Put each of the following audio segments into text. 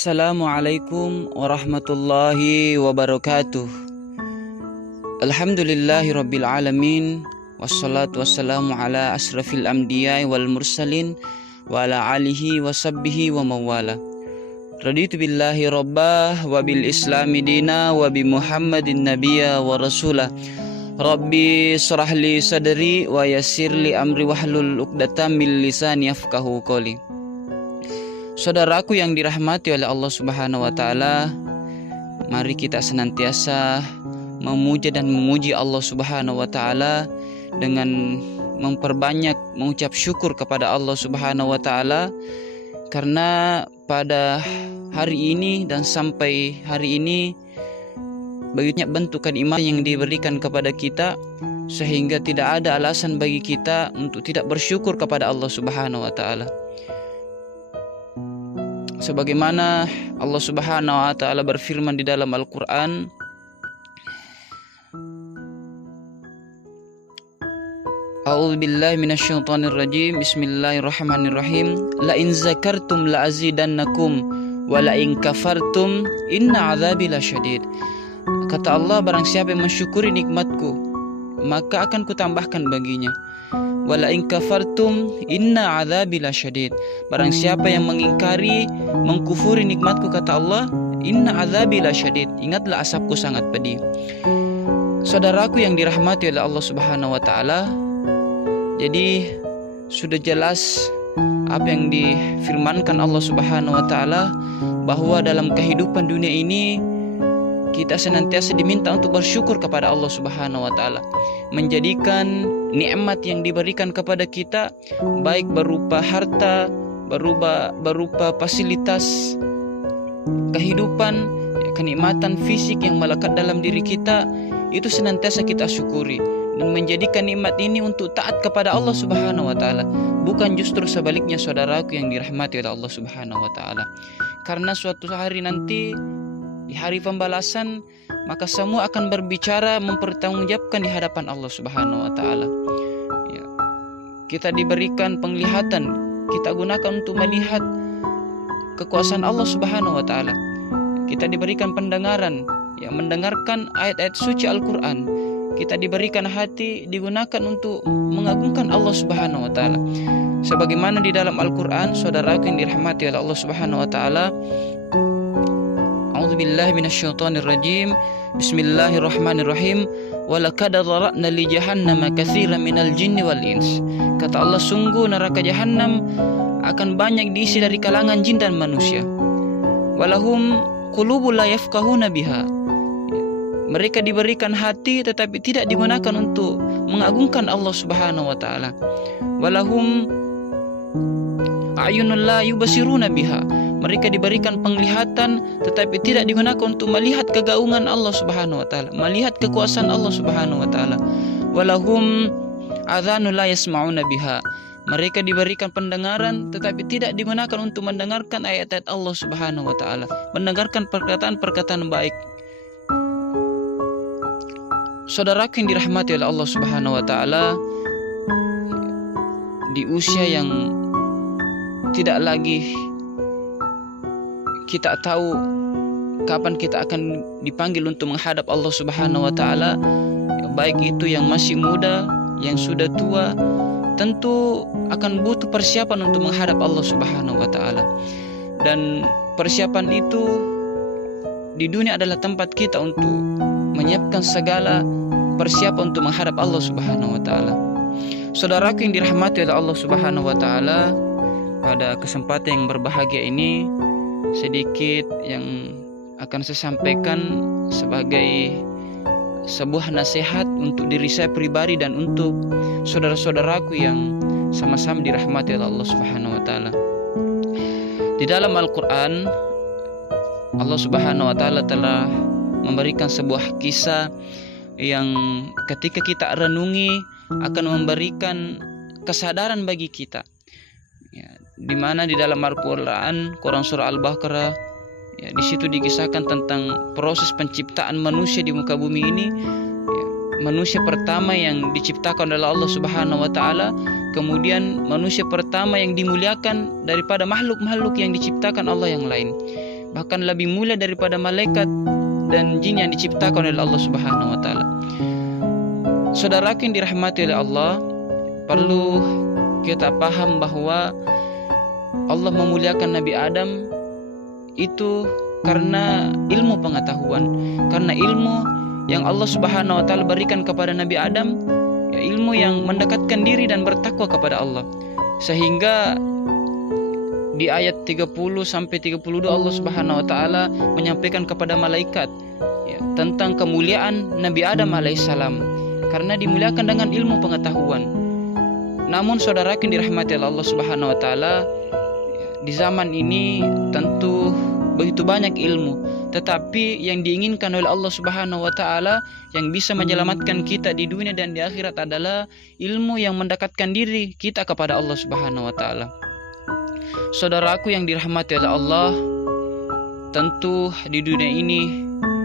Assalamualaikum warahmatullahi wabarakatuh. Alhamdulillahi rabbil alamin. Wassalatu wassalamu ala asrafil anbiya'i wal mursalin wa ala alihi wa sahbihi wa mawala. Raditu billahi rabbah wa bil islami dina wa bi muhammadin nabiyya wa rasulah. Rabbi shrah li sadri wa yassir li amri wahlul 'uqdatam min lisani yafqahu qawli. Saudaraku yang dirahmati oleh Allah Subhanahu wa taala, mari kita senantiasa memuja dan memuji Allah Subhanahu wa taala dengan memperbanyak mengucap syukur kepada Allah Subhanahu wa taala, karena pada hari ini dan sampai hari ini banyak bentuk iman yang diberikan kepada kita, sehingga tidak ada alasan bagi kita untuk tidak bersyukur kepada Allah Subhanahu wa taala. Sebagaimana Allah Subhanahu wa taala berfirman di dalam Al-Qur'an, A'udzubillahi minasyaitonir rajim. Bismillahirrahmanirrahim. La in zakartum la azidannakum wa la in kafartum inna 'adzabi lasyadid. Kata Allah, barang siapa yang mensyukuri nikmatku, maka akan kutambahkan baginya. Wala in kafartum inna 'adzabi lasyadid. Barang siapa yang mengingkari, mengkufuri nikmatku, kata Allah, inna 'adzabi lasyadid, ingatlah azabku sangat pedih. Saudaraku yang dirahmati oleh Allah Subhanahu wa taala, jadi sudah jelas apa yang difirmankan Allah Subhanahu wa taala, bahwa dalam kehidupan dunia ini kita senantiasa diminta untuk bersyukur kepada Allah Subhanahu wa taala, menjadikan nikmat yang diberikan kepada kita, baik berupa harta, berupa fasilitas kehidupan, kenikmatan fisik yang melekat dalam diri kita, itu senantiasa kita syukuri dan menjadikan nikmat ini untuk taat kepada Allah Subhanahu wa taala, bukan justru sebaliknya, saudaraku yang dirahmati oleh Allah Subhanahu wa taala. Karena suatu hari nanti, di hari pembalasan, maka semua akan berbicara, mempertanggungjawabkan di hadapan Allah Subhanahu wa taala. Ya, kita diberikan penglihatan, kita gunakan untuk melihat kekuasaan Allah Subhanahu wa taala. Kita diberikan pendengaran, ya, mendengarkan ayat-ayat suci Al-Qur'an. Kita diberikan hati, digunakan untuk mengagungkan Allah Subhanahu wa taala. Sebagaimana di dalam Al-Qur'an, saudaraku yang dirahmati oleh Allah Subhanahu wa taala, A'udzubillahi minasyaitonir rajim. Bismillahirrahmanirrahim. Walaqad dhara'na li jahannama katsiran minal jinni wal ins. Kata Allah, sungguh neraka jahanam akan banyak diisi dari kalangan jin dan manusia. Walahum qulubun la yafqahuna biha. Mereka diberikan hati tetapi tidak digunakan untuk mengagungkan Allah Subhanahu wa taala. Walahum a'yunun la yubsiruna biha. Mereka diberikan penglihatan tetapi tidak digunakan untuk melihat kegaungan Allah Subhanahu wa taala, melihat kekuasaan Allah Subhanahu wa taala. Walahum adhanun la yasma'una biha. Mereka diberikan pendengaran tetapi tidak digunakan untuk mendengarkan ayat-ayat Allah Subhanahu wa taala, mendengarkan perkataan-perkataan baik. Saudaraku yang dirahmati oleh Allah Subhanahu wa taala, di usia yang tidak lagi kita tahu kapan kita akan dipanggil untuk menghadap Allah Subhanahu wa taala, baik itu yang masih muda, yang sudah tua, tentu akan butuh persiapan untuk menghadap Allah Subhanahu wa taala. Dan persiapan itu di dunia adalah tempat kita untuk menyiapkan segala persiapan untuk menghadap Allah Subhanahu wa taala. Saudaraku yang dirahmati oleh Allah Subhanahu wa taala, pada kesempatan yang berbahagia ini, sedikit yang akan saya sampaikan sebagai sebuah nasihat untuk diri saya pribadi dan untuk saudara-saudaraku yang sama-sama dirahmati oleh Allah Subhanahu wa taala. Di dalam Al-Qur'an, Allah Subhanahu wa taala telah memberikan sebuah kisah yang ketika kita renungi akan memberikan kesadaran bagi kita. Ya, di mana di dalam Al-Qur'an, Quran surah Al-Baqarah, ya, di situ dikisahkan tentang proses penciptaan manusia di muka bumi ini. Ya, manusia pertama yang diciptakan oleh Allah Subhanahu wa taala, kemudian manusia pertama yang dimuliakan daripada makhluk-makhluk yang diciptakan Allah yang lain. bahkan lebih mulia daripada malaikat dan jin yang diciptakan oleh Allah Subhanahu wa taala. Saudaraku yang dirahmati oleh Allah, perlu kita paham bahwa Allah memuliakan Nabi Adam itu karena ilmu pengetahuan, karena ilmu yang Allah Subhanahu wa taala berikan kepada Nabi Adam, ya, ilmu yang mendekatkan diri dan bertakwa kepada Allah. Sehingga di ayat 30 sampai 32 Allah Subhanahu wa taala menyampaikan kepada malaikat, ya, tentang kemuliaan Nabi Adam alaihissalam karena dimuliakan dengan ilmu pengetahuan. Namun saudaraku yang dirahmati Allah Subhanahu wa taala, ya, di zaman ini tentu begitu banyak ilmu, tetapi yang diinginkan oleh Allah Subhanahu wa taala yang bisa menyelamatkan kita di dunia dan di akhirat adalah ilmu yang mendekatkan diri kita kepada Allah Subhanahu wa taala. Saudaraku yang dirahmati oleh Allah, tentu di dunia ini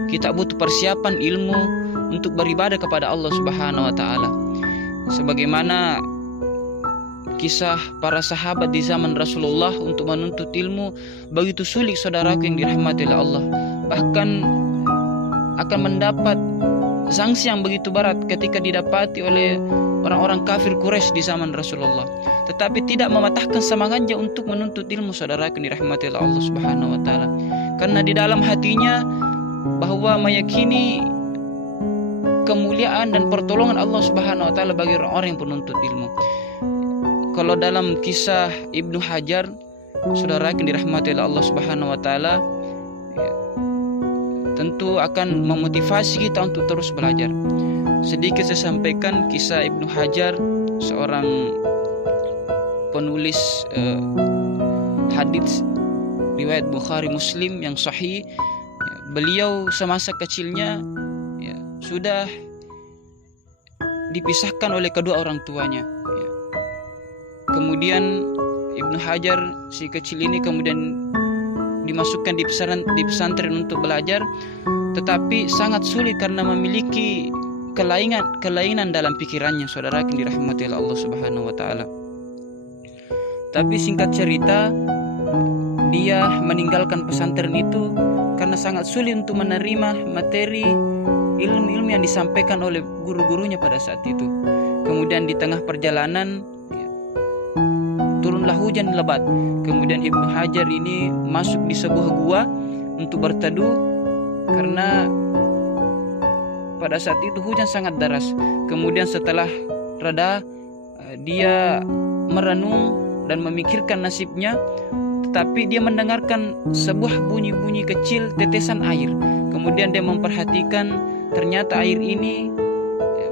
kita butuh persiapan ilmu untuk beribadah kepada Allah Subhanahu wa taala. Sebagaimana kisah para sahabat di zaman Rasulullah untuk menuntut ilmu begitu sulit, saudaraku yang dirahmati oleh Allah. Bahkan akan mendapat sanksi yang begitu berat ketika didapati oleh orang-orang kafir Quraisy di zaman Rasulullah. Tetapi tidak mematahkan semangatnya untuk menuntut ilmu, saudaraku yang dirahmati oleh Allah Subhanahu wa taala. Karena di dalam hatinya bahwa meyakini kemuliaan dan pertolongan Allah Subhanahu wa taala bagi orang-orang yang penuntut ilmu. Kalau dalam kisah Ibnu Hajar, saudara yang dirahmati oleh Allah Subhanahu wa taala, ya, tentu akan memotivasi kita untuk terus belajar. Sedikit saya sampaikan kisah Ibnu Hajar, seorang penulis hadits riwayat Bukhari Muslim yang sahih. Ya, beliau semasa kecilnya, ya, sudah dipisahkan oleh kedua orang tuanya. Ya. Kemudian Ibnu Hajar si kecil ini kemudian dimasukkan di pesantren untuk belajar, tetapi sangat sulit karena memiliki kelainan dalam pikirannya, saudara yang dirahmati oleh Allah Subhanahu wa taala. Tapi singkat cerita, dia meninggalkan pesantren itu karena sangat sulit untuk menerima materi ilmu-ilmu yang disampaikan oleh guru-gurunya pada saat itu. Kemudian di tengah perjalanan, ya, turunlah hujan lebat. Kemudian Ibnu Hajar ini masuk di sebuah gua untuk berteduh karena pada saat itu hujan sangat deras. Kemudian setelah reda, dia merenung dan memikirkan nasibnya, tetapi dia mendengarkan sebuah bunyi-bunyi kecil tetesan air. Kemudian dia memperhatikan ternyata air ini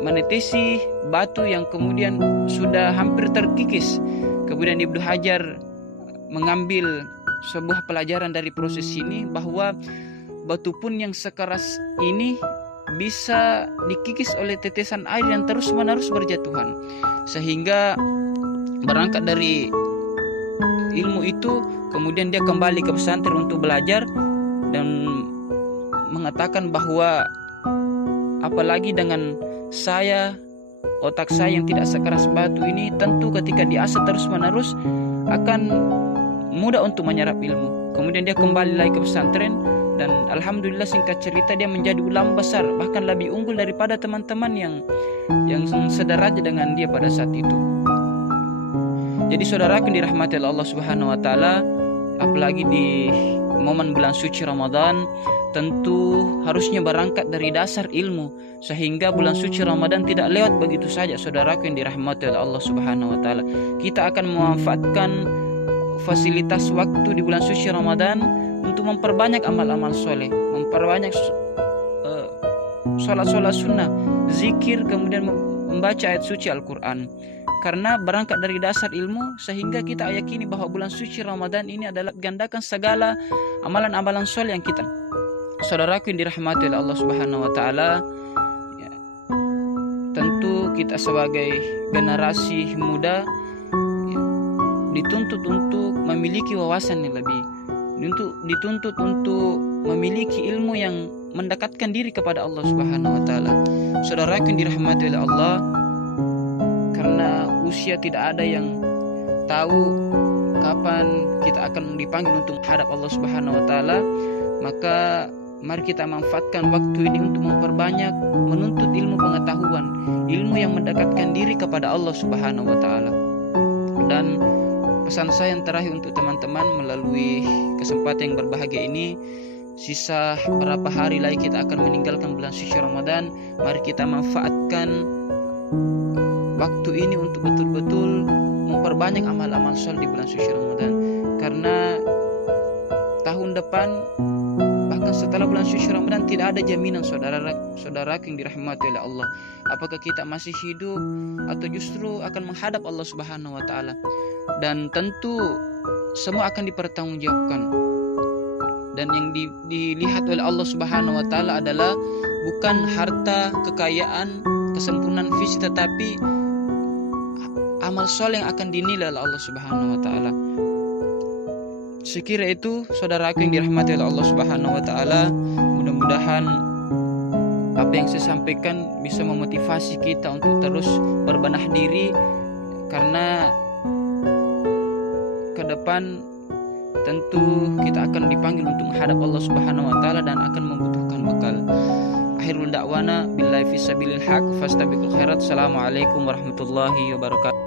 menetesi batu yang kemudian sudah hampir terkikis. Kemudian Ibnu Hajar mengambil sebuah pelajaran dari proses ini, bahwa batu pun yang sekeras ini bisa dikikis oleh tetesan air yang terus-menerus berjatuhan. Sehingga berangkat dari ilmu itu, kemudian dia kembali ke pesantren untuk belajar dan mengatakan bahwa apalagi dengan saya, otak saya yang tidak sekeras batu ini, tentu ketika diasah terus-menerus akan mudah untuk menyerap ilmu. Kemudian dia kembali lagi ke pesantren dan alhamdulillah singkat cerita dia menjadi ulama besar, bahkan lebih unggul daripada teman-teman yang sederajat dengan dia pada saat itu. Jadi saudaraku yang dirahmati oleh Allah Subhanahu wa taala, apalagi di momen bulan suci Ramadan, tentu harusnya berangkat dari dasar ilmu, sehingga bulan suci Ramadan tidak lewat begitu saja. Saudaraku yang dirahmati oleh Allah Subhanahu wa taala, kita akan memanfaatkan fasilitas waktu di bulan suci Ramadan untuk memperbanyak amal-amal soleh, memperbanyak sholat-sholat sunnah, zikir, kemudian membaca ayat suci Al-Quran. Karena berangkat dari dasar ilmu, sehingga kita yakini bahwa bulan suci Ramadan ini adalah gandakan segala amalan-amalan soleh yang kita. Saudaraku yang dirahmati oleh Allah Subhanahu wa taala, ya, tentu kita sebagai generasi muda, ya, dituntut untuk memiliki wawasan yang lebih, dituntut untuk memiliki ilmu yang mendekatkan diri kepada Allah Subhanahu wa taala. Saudaraku yang dirahmati oleh Allah, karena usia tidak ada yang tahu kapan kita akan dipanggil untuk menghadap Allah Subhanahu wa taala, maka mari kita manfaatkan waktu ini untuk memperbanyak menuntut ilmu pengetahuan, ilmu yang mendekatkan diri kepada Allah Subhanahu wa taala. Dan pesan saya yang terakhir untuk teman-teman melalui kesempatan yang berbahagia ini, sisa berapa hari lagi kita akan meninggalkan bulan suci Ramadan. Mari kita manfaatkan waktu ini untuk betul-betul memperbanyak amal-amal soleh di bulan suci Ramadan, karena tahun depan bahkan setelah bulan suci Ramadan tidak ada jaminan saudara yang dirahmati oleh Allah, apakah kita masih hidup atau justru akan menghadap Allah Subhanahu wa taala. Dan tentu semua akan dipertanggungjawabkan. Dan yang dilihat oleh Allah Subhanahu wa taala adalah bukan harta, kekayaan, kesempurnaan fisik, tetapi amal soleh yang akan dinilai oleh Allah Subhanahu wa taala. Sekira itu saudaraku yang dirahmati oleh Allah Subhanahu wa taala, mudah-mudahan apa yang saya sampaikan bisa memotivasi kita untuk terus berbenah diri, karena ke depan tentu kita akan dipanggil untuk menghadap Allah Subhanahu wa taala dan akan membutuhkan bekal. Akhirul da'wana billahi fisabilil haq fastabiqul khairat. Assalamualaikum warahmatullahi wabarakatuh.